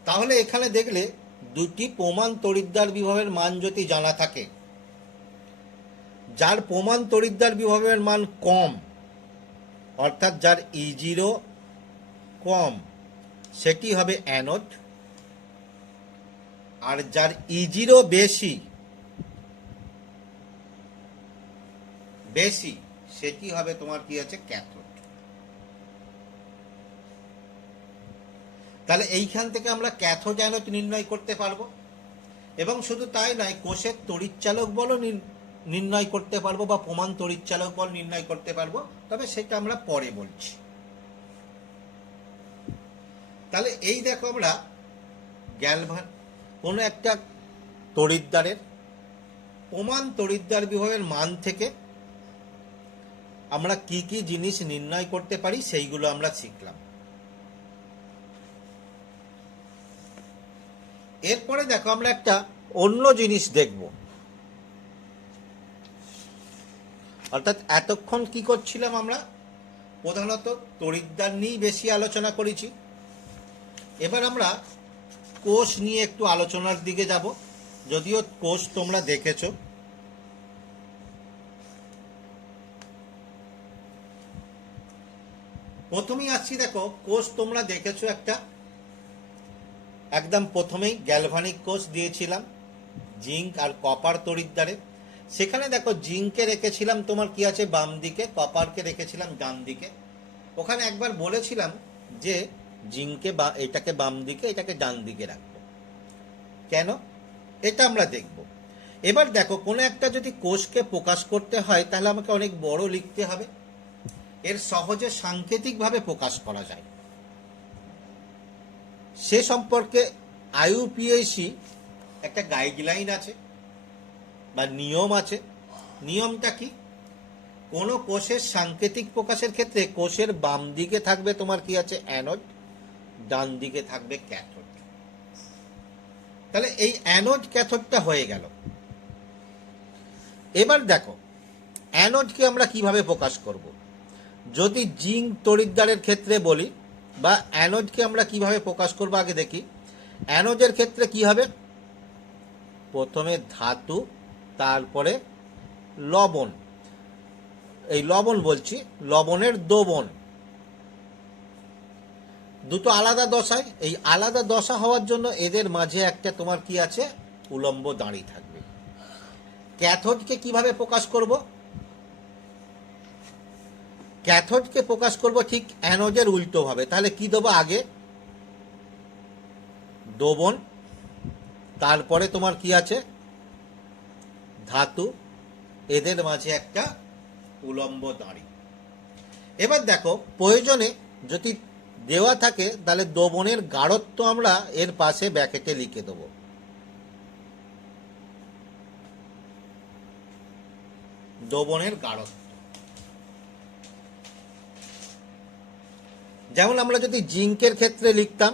তাহলে এখানে দেখলে দুটি প্রমাণ তড়িৎদ্বার বিভবের মান যদি জানা থাকে, যার প্রমাণ তড়িৎদ্বার বিভবের মান কম অর্থাৎ যার E0 কম সেটি হবে অ্যানোড, আর যার E0 বেশি সেটি হবে তোমার কি আছে? ক্যাথোড। তাহলে এইখান থেকে আমরা ক্যাথোড অ্যানোড নির্ণয় করতে পারবো, এবং শুধু তাই নয়, কোষের তড়িৎচালক বলও নির্ণয় করতে পারবো বা প্রমাণ তড়িৎচালক বল নির্ণয় করতে পারবো, তবে সেটা আমরা পরে বলছি। তাহলে এই দেখো আমরা কোনো একটা তড়িৎদ্বারের প্রমাণ তড়িৎদ্বার বিভবের মান থেকে আমরা কি কি জিনিস নির্ণয় করতে পারি সেইগুলো আমরা শিখলাম। এরপরে দেখো আমরা একটা অন্য জিনিস দেখব। অর্থাৎ এতক্ষণ কি করছিলাম আমরা? প্রধানত তড়িৎদ্বার নিয়েই বেশি আলোচনা করেছি। এবার আমরা কোষ নিয়ে একটু আলোচনার দিকে যাব, যদিও কোষ তোমরা দেখেছো। প্রথমেই আসছি, দেখো কোষ তোমরা দেখেছো একটা, একদম প্রথমেই গ্যালভানিক কোষ দিয়েছিলাম জিঙ্ক আর কপার তড়িৎদ্বারে। সেখানে দেখো জিঙ্কে রেখেছিলাম তোমার কি আছে বাম দিকে, কপারকে রেখেছিলাম ডান দিকে। ওখানে একবার বলেছিলাম যে জিঙ্কে বা এটাকে বাম দিকে, এটাকে ডান দিকে রাখবো। কেন? এটা আমরা দেখব। এবার দেখো কোনো একটা যদি কোষকে প্রকাশ করতে হয় তাহলে আমাকে অনেক বড় লিখতে হবে, এর সহজে সাংকেতিকভাবে প্রকাশ করা যায়। সে সম্পর্কে IUPAC একটা গাইডলাইন আছে বা নিয়ম আছে। নিয়মটা কি? কোনো কোষের সাংকেতিক প্রকাশের ক্ষেত্রে কোষের বাম দিকে থাকবে তোমার কি আছে অ্যানোড, ডান দিকে থাকবে ক্যাথোড। তাহলে এই অ্যানোড ক্যাথোডটা হয়ে গেল। এবার দেখো অ্যানোডকে আমরা কিভাবে প্রকাশ করব। যদি জিঙ্ক তড়িৎদ্বারের ক্ষেত্রে বলি বা অ্যানোডকে আমরা কিভাবে প্রকাশ করব আগে দেখি। অ্যানোডের ক্ষেত্রে কি হবে? প্রথমে ধাতু, তারপরে লবণ। এই লবণ বলছি, লবণের দ্রবণ। দুটো আলাদা দশায়, এই আলাদা দশা হওয়ার জন্য এদের মাঝে একটা তোমার কি আছে, উলম্ব দাঁড়ি থাকবে। ক্যাথোডকে কিভাবে প্রকাশ করব? ক্যাথোডকে প্রকাশ করব ঠিক অ্যানোডের উল্টো ভাবে। তাহলে কি দেবো? আগে দ্রবণ, তারপরে তোমার কি আছে, ধাতু, এদের মাঝে একটা উলম্ব দাঁড়ি। এবার দেখো, প্রয়োজনে যদি দেওয়া থাকে তাহলে দ্রবণের গাঢ়ত্ব আমরা এর পাশে ব্র্যাকেটে লিখে দেবো। দ্রবণের গাঢ়ত্ব, যেমন আমরা যদি জিঙ্কের ক্ষেত্রে লিখতাম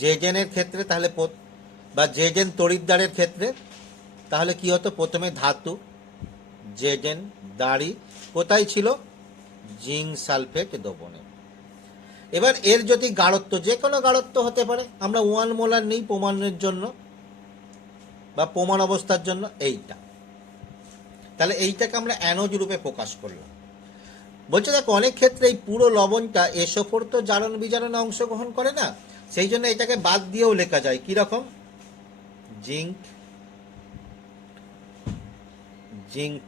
জেজেনের ক্ষেত্রে, তাহলে বা জেজেন তড়িৎদ্বারের ক্ষেত্রে, তাহলে কি হতো? প্রথমে ধাতু জেজেন দাঁড়ি কোথায় ছিল? জিঙ্ক সালফেট দ্রবণে। এবার এর যদি গাঢ়ত্ব, যে কোনো গাঢ়ত্ব হতে পারে, আমরা 1 মোলার নিই প্রমাণের জন্য বা প্রমাণ অবস্থার জন্য, এইটা। তাহলে এইটাকে আমরা অ্যানোড রূপে প্রকাশ করলাম। বলছে দেখো, অনেক ক্ষেত্রে এই পুরো লবণটা SO4 তো জারণ বিজারণে অংশগ্রহণ করে না, সেই জন্য এটাকে বাদ দিয়েও লেখা যায়। কিরকম? Zinc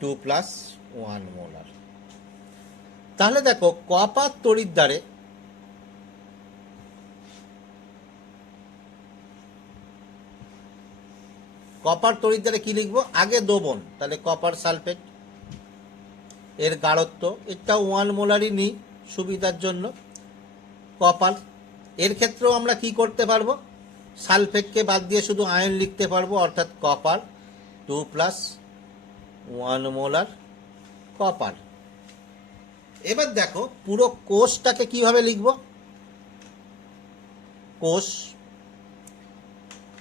2+1 molar. তাহলে দেখো, কপার তড়িৎদ্বারে কি লিখবো? আগে দ্রবণ, তাহলে কপার সালফেট, এর গাঢ়ত্ব এটা 1 মোলারই নিই সুবিধার জন্য। কপার, এর ক্ষেত্রেও আমরা কি করতে পারবো? সালফেটকে বাদ দিয়ে শুধু আয়ন লিখতে পারবো, অর্থাৎ কপার 2+1 মোলার কপার। এবার দেখো, পুরো কোষটাকে কিভাবে লিখব? কোষ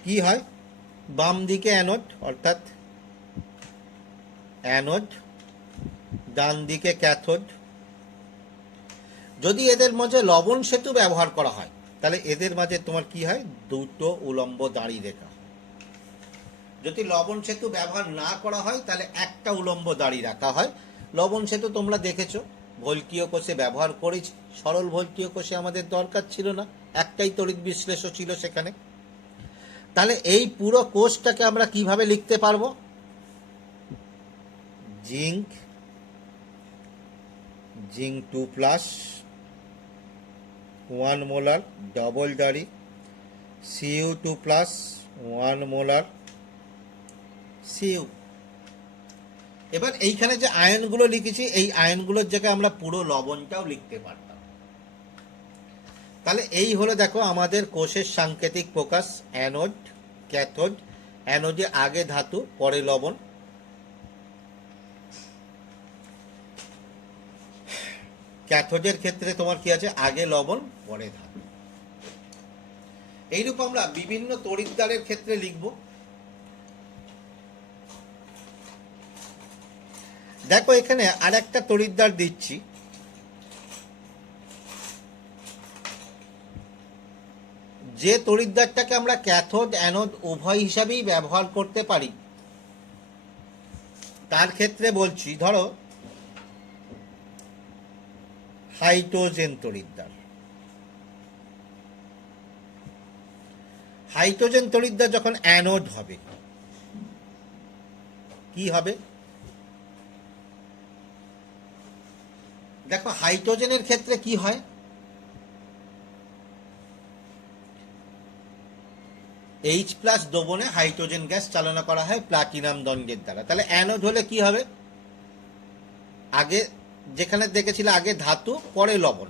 কি হয়? বাম দিকে অ্যানোড, অর্থাৎ অ্যানোড, ডান দিকে ক্যাথোড। যদি এদের মাঝে লবণ সেতু ব্যবহার করা হয়, তাহলে এদের মাঝে তোমার কি হয়? দুটো উলম্ব দাঁড়ি রেখা। যদি লবণ সেতু ব্যবহার না করা হয়, তাহলে একটা উলম্ব দাঁড়ি রাখা হয়। লবণ সেতু তোমরা দেখেছো, ভোল্টীয় কোষে ব্যবহার করেছি। সরল ভোল্টীয় কোষে আমাদের দরকার ছিল না, একটাই তড়িৎ বিশ্লেষ্য ছিল সেখানে। তাহলে এই পুরো কোষটাকে আমরা কিভাবে লিখতে পারবো? জিঙ্ক 2+1 মোলার ডবল দাঁড়ি, Cu2+1 মোলার Cu। এবার এইখানে যে আয়নগুলো লিখেছি, এই আয়নগুলোর জায়গায় আমরা পুরো লবণটাও লিখতে পারতাম। তাহলে এই হলো দেখো আমাদের কোষের সাংকেতিক প্রকাশ, অ্যানোড ক্যাথোড। অ্যানোডে আগে ধাতু পরে লবণ। ক্যাথোডের ক্ষেত্রে তোমার কি আছে? আগে লবণ পরে ধাতু। এইরূপ আমরা বিভিন্ন তড়িৎদ্বারের ক্ষেত্রে লিখব। দেখো, এখানে আর একটা তড়িৎদ্বার দিচ্ছি। যে তড়িৎদ্বারটাকে আমরা ক্যাথোড অ্যানোড উভয় হিসাবেই ব্যবহার করতে পারি, তার ক্ষেত্রে বলছি, ধরো হাইড্রোজেন তড়িৎদ্বার। হাইড্রোজেন তড়িৎদ্বার যখন অ্যানোড হবে, কি হবে? দেখো, হাইড্রোজেনের ক্ষেত্রে কি হয়? H+ দ্রবণে হাইড্রোজেন গ্যাস চালনা করা হয় প্লাটিনাম দণ্ডের দ্বারা। তাহলে অ্যানোড হলে কি হবে? আগে যেখানে দেখেছিল আগে ধাতু পরে লবণ,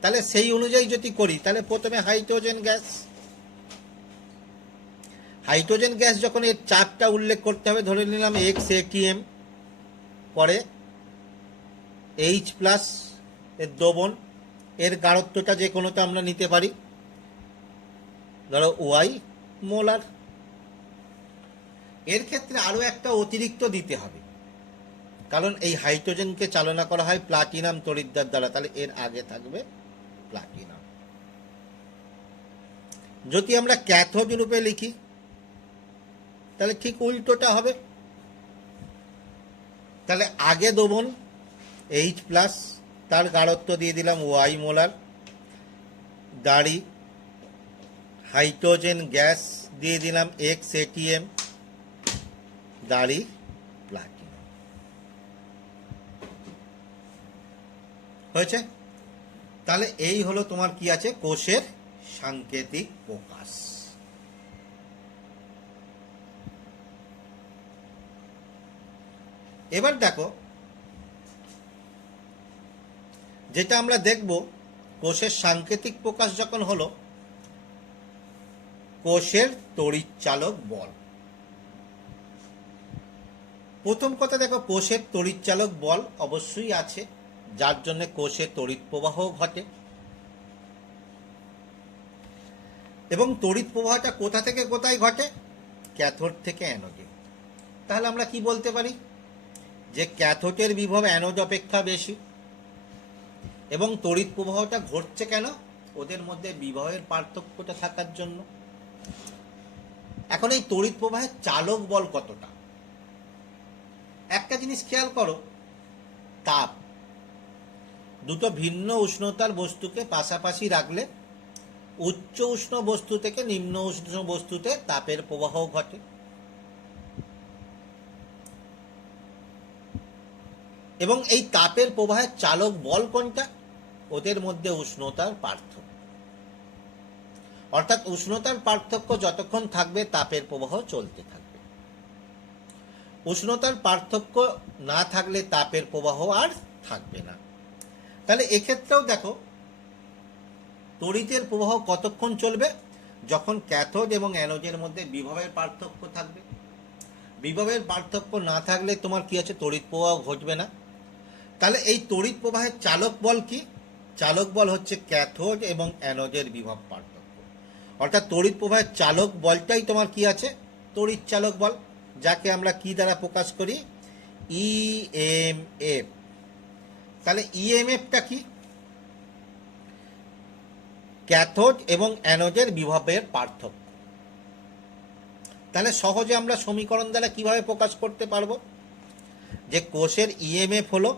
তাহলে সেই অনুযায়ী যদি করি, তাহলে প্রথমে হাইড্রোজেন গ্যাস। হাইড্রোজেন গ্যাস যখন এর চাপটা উল্লেখ করতে হবে, ধরে নিলাম XATM, পরে H+ এর দ্রবণ, এর গাঢ়ত্বটা যে কোনোটা আমরা নিতে পারি, ধরো Y মোলার। এর ক্ষেত্রে আরো একটা অতিরিক্ত দিতে হবে, কারণ এই হাইড্রোজেনকে চালনা করা হয় প্লাটিনাম তড়িৎদ্বার দ্বারা, তাহলে এর আগে থাকবে প্লাটিনাম। যদি আমরা ক্যাথোড রূপে লিখি, তাহলে ঠিক উল্টোটা হবে। তাহলে আগে দ্রবণ H+, তার গাঢ়ত্ব দিয়ে দিলাম ওয়াই মোলার, দাঁড়ি হাইড্রোজেন গ্যাস দিয়ে দিলাম এক্স এটিএম, দাঁড়ি প্লাটিনাম। হয়েছে? তাহলে এই হলো তোমার কি আছে, কোষের সাংকেতিক প্রকাশ। এবার দেখো, যেটা আমরা দেখব, কোষের সাংকেতিক প্রকাশ যখন হলো, কোষের তড়িৎচালক বল। প্রথম কথা দেখো, কোষের তড়িৎচালক বল অবশ্যই আছে, যার জন্য কোষে তড়িৎ প্রবাহ ঘটে। এবং তড়িৎ প্রবাহটা কোথা থেকে কোথায় ঘটে? ক্যাথোড থেকে অ্যানোডে। তাহলে আমরা কি বলতে পারি? যে ক্যাথোডের বিভব অ্যানোড অপেক্ষা বেশি। এবং তড়িৎ প্রবাহটা ঘটছে কেন? ওদের মধ্যে বিভবের পার্থক্যটা থাকার জন্য। এখন এই তড়িৎ প্রবাহের চালক বল কতটা? একটা জিনিস খেয়াল করো, তাপ। দুটো ভিন্ন উষ্ণতার বস্তুকে পাশাপাশি রাখলে উচ্চ উষ্ণ বস্তু থেকে নিম্ন উষ্ণ বস্তুতে তাপের প্রবাহ ঘটে। এবং এই তাপের প্রবাহের চালক বল কোনটা? ওদের মধ্যে উষ্ণতার পার্থক্য। অর্থাৎ উষ্ণতার পার্থক্য যতক্ষণ থাকবে তাপের প্রবাহ চলতে থাকবে। উষ্ণতার পার্থক্য না থাকলে তাপের প্রবাহ আর থাকবে না। তাহলে এক্ষেত্রেও দেখো, তড়িতের প্রবাহ কতক্ষণ চলবে? যখন ক্যাথোড এবং অ্যানোডের মধ্যে বিভবের পার্থক্য থাকবে। বিভবের পার্থক্য না থাকলে তোমার কি আছে, তড়িৎ প্রবাহ ঘটবে না। তাহলে এই তড়িৎ প্রবাহের চালক বল কি? চালক বল হচ্ছে ক্যাথোড এবং অ্যানোডের বিভব পার্থক্য। অর্থাৎ তড়িৎ প্রবাহের চালক বলটাই তোমার কি আছে, তড়িৎ চালক বল, যাকে আমরা কি দ্বারা প্রকাশ করি? ইএমএফ। তাহলে ইএমএফটা কি? ক্যাথোড এবং অ্যানোডের বিভবের পার্থক্য। তাহলে সহজে আমরা সমীকরণ দ্বারা কিভাবে প্রকাশ করতে পারবো? যে কোষের ইএমএফ হলো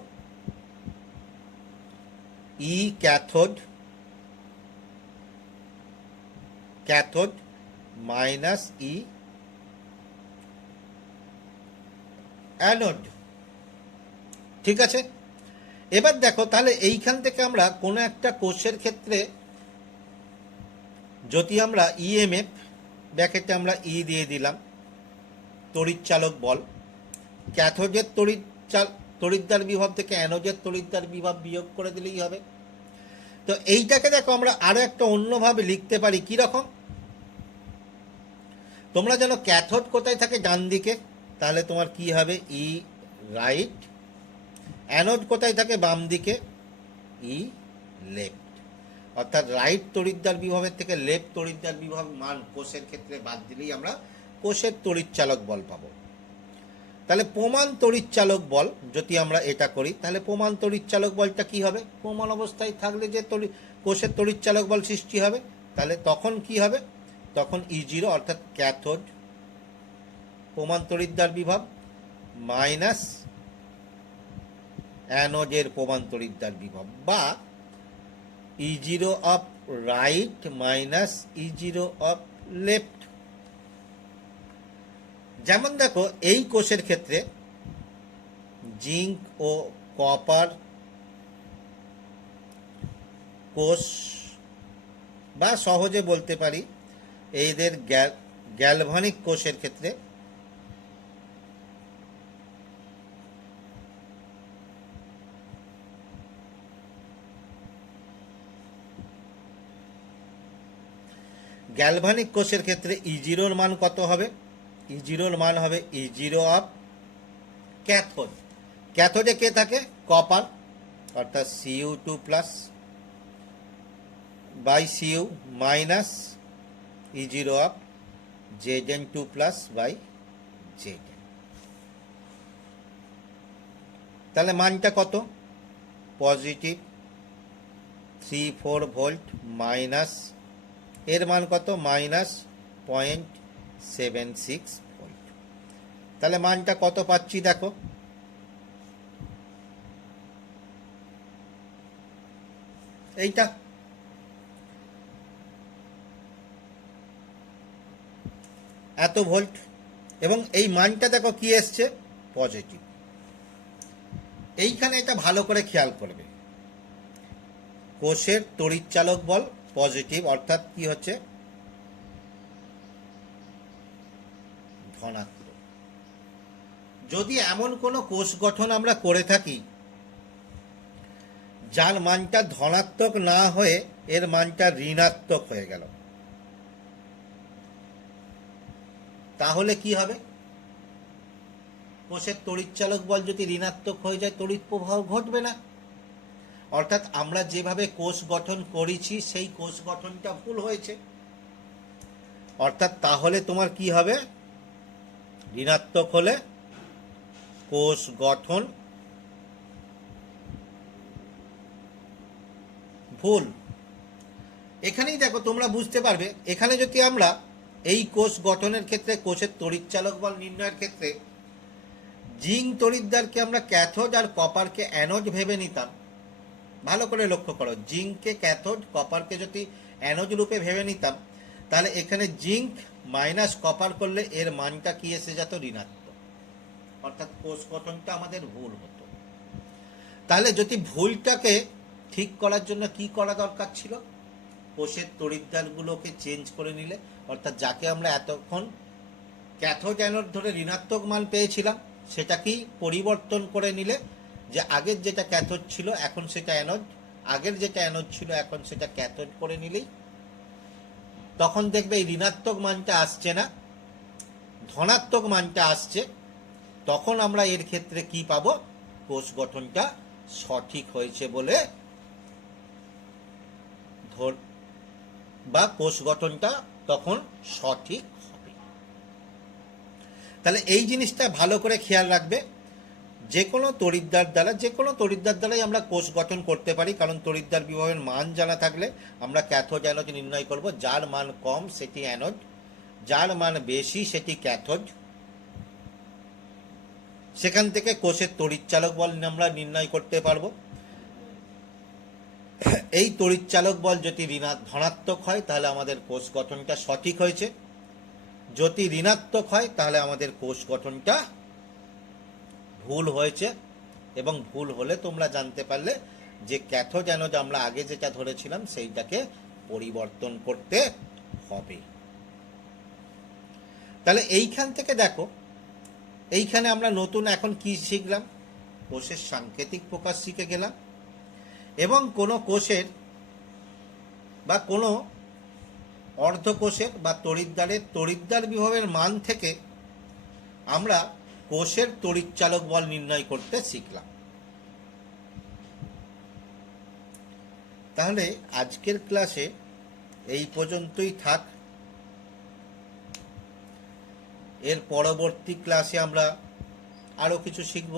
ই cathode, cathode minus E anode. ঠিক আছে? এবার দেখো, তাহলে এইখান থেকে আমরা কোনো একটা কোষের ক্ষেত্রে যদি আমরা ইএমএফ ব্র্যাকেটে আমরা ই দিয়ে দিলাম, তড়িৎচালক বল, ক্যাথোডের তড়িৎদ্বার বিভব থেকে অ্যানোডের তড়িৎদ্বার বিভব বিয়োগ করে দিলেই হবে। তো এইটাকে দেখো আমরা আরো একটা অন্যভাবে লিখতে পারি। কি রকম? তোমরা জানো ক্যাথোড কোথায় থাকে? ডান দিকে। তাহলে তোমার কি হবে? ই রাইট। অ্যানোড কোথায় থাকে? বাম দিকে। ই লেফট। অর্থাৎ রাইট তড়িৎদ্বার বিভবের থেকে লেফট তড়িৎদ্বার বিভব মান কোষের ক্ষেত্রে বাদ দিলেই আমরা কোষের তড়িৎচালক বল পাবো। তাহলে প্রমাণ তড়িৎচালক বল যদি আমরা এটা করি, তাহলে প্রমাণ তড়িৎচালক বলটা কি হবে? প্রমাণ অবস্থায় থাকলে যে কোষের তড়িৎচালক বল সৃষ্টি হবে, তাহলে তখন কি হবে? তখন ই0 অর্থাৎ ক্যাথোড প্রমাণ তড়িৎদ্বার বিভব মাইনাস অ্যানোডের প্রমাণ তড়িৎদ্বার বিভব, বা ই0 অফ রাইট মাইনাস ই0 অফ লেফট। যেমন দেখো, এই কোষের ক্ষেত্রে জিঙ্ক ও কপার কোষ, বা সহজে বলতে পারি এদের গ্যালভানিক কোষের ক্ষেত্রে ই0 মান কত হবে? ই0 মান হবে ই0 অফ ক্যাথোড। ক্যাথোডে কে থাকে? কপার, অর্থাৎ Cu2 plus by Cu minus ই0 of Zn2 plus by Zn। তাহলে মানটা কত? পজিটিভ 3.4 ভোল্ট মাইনাস এর মান কত? Minus 0.76 volt. তাহলে মানটা কত পাচ্ছি দেখো, এইটা এত ভোল্ট, এবং এই মানটা দেখো কি এসছে, পজিটিভ। এইখানে এটা ভালো করে খেয়াল করবে, কোষের তড়িৎচালক বল পজিটিভ, অর্থাৎ কি হচ্ছে, ধনাত্মক। যদি এমন কোনো কোষ গঠন আমরা করে থাকি যার মানটা ধনাত্মক না হয়ে এর মানটা ঋণাত্মক হয়ে গেল, তাহলে কি হবে? কোষের তড়িৎচালক বল যদি ঋণাত্মক হয়ে যায়, তড়িৎ প্রবাহ ঘটবে না। অর্থাৎ আমরা যেভাবে কোষ গঠন করেছি সেই কোষ গঠনটা ভুল হয়েছে। অর্থাৎ তাহলে তোমার কি হবে? ঋণাত্মক হলে কোষ গঠন ভুল। এখানেই দেখো তোমরা বুঝতে পারবে, এখানে যদি আমরা এই কোষ গঠনের ক্ষেত্রে কোষের তড়িৎচালক বল নির্ণয়ের ক্ষেত্রে জিঙ্ক তড়িৎদ্বারকে আমরা ক্যাথোড আর কপারকে অ্যানোড ভেবে নিতাম, ভালো করে লক্ষ্য করো, জিঙ্ককে ক্যাথোড, কপারকে যদি অ্যানোড রূপে ভেবে নিতাম, তাহলে এখানে জিঙ্ক মাইনাস কপার করলে এর মানটা কি এসে যেত? ঋণাত্মক। অর্থাৎ কোষ গঠনটা আমাদের ভুল হতো। তাহলে যদি ভুলটাকে ঠিক করার জন্য কি করা দরকার ছিল? কোষের তড়িৎদ্বারগুলোকে চেঞ্জ করে নিলে, অর্থাৎ যাকে আমরা এতক্ষণ ক্যাথোড অ্যানোড ধরে ঋণাত্মক মান পেয়েছিলাম সেটাকেই পরিবর্তন করে নিলে, যে আগের যেটা ক্যাথোড ছিল এখন সেটা অ্যানোড, আগের যেটা অ্যানোড ছিল এখন সেটা ক্যাথোড করে নিলেই তখন দেখবে এই ঋণাত্মক মানটা আসছে না, ধনাত্মক মানটা আসছে। তখন আমরা এর ক্ষেত্রে কি পাবো? কোষ গঠনটা সঠিক হয়েছে বলে বা কোষ গঠনটা তখন সঠিক হবে। তাহলে এই জিনিসটা ভালো করে খেয়াল রাখবে, যে কোনো তড়িৎদ্বার দ্বারাই আমরা কোষ গঠন করতে পারি, কারণ তড়িৎদ্বার বিভবের মান জানা থাকলে আমরা ক্যাথোড অ্যানোড নির্ণয় করব। যার মান কম সেটি অ্যানোড, যার মান বেশি সেটি ক্যাথোড। সেখান থেকে কোষের তড়িৎচালক বল আমরা নির্ণয় করতে পারবো। এই তড়িৎচালক বল যদি ধনাত্মক হয় তাহলে আমাদের কোষ গঠনটা সঠিক হয়েছে, যদি ঋণাত্মক হয় তাহলে আমাদের কোষ গঠনটা ভুল হয়েছে। এবং ভুল হলে তোমরা জানতে পারলে যে ক্যাথোড অ্যানোড আমরা আগে যেটা ধরেছিলাম সেইটাকে পরিবর্তন করতে হবে। তাহলে এইখান থেকে দেখো, এইখানে আমরা নতুন এখন কি শিখলাম? কোষের সাংকেতিক প্রকাশ শিখে গেলাম, এবং কোনো কোষের বা কোনো অর্ধকোষের বা তড়িৎদ্বার বিভবের মান থেকে আমরা কোষের তড়িৎচালক বল নির্ণয় করতে শিখলাম। তাহলে আজকের ক্লাসে এই পর্যন্তই থাক। এর পরবর্তী ক্লাসে আমরা আরো কিছু শিখব।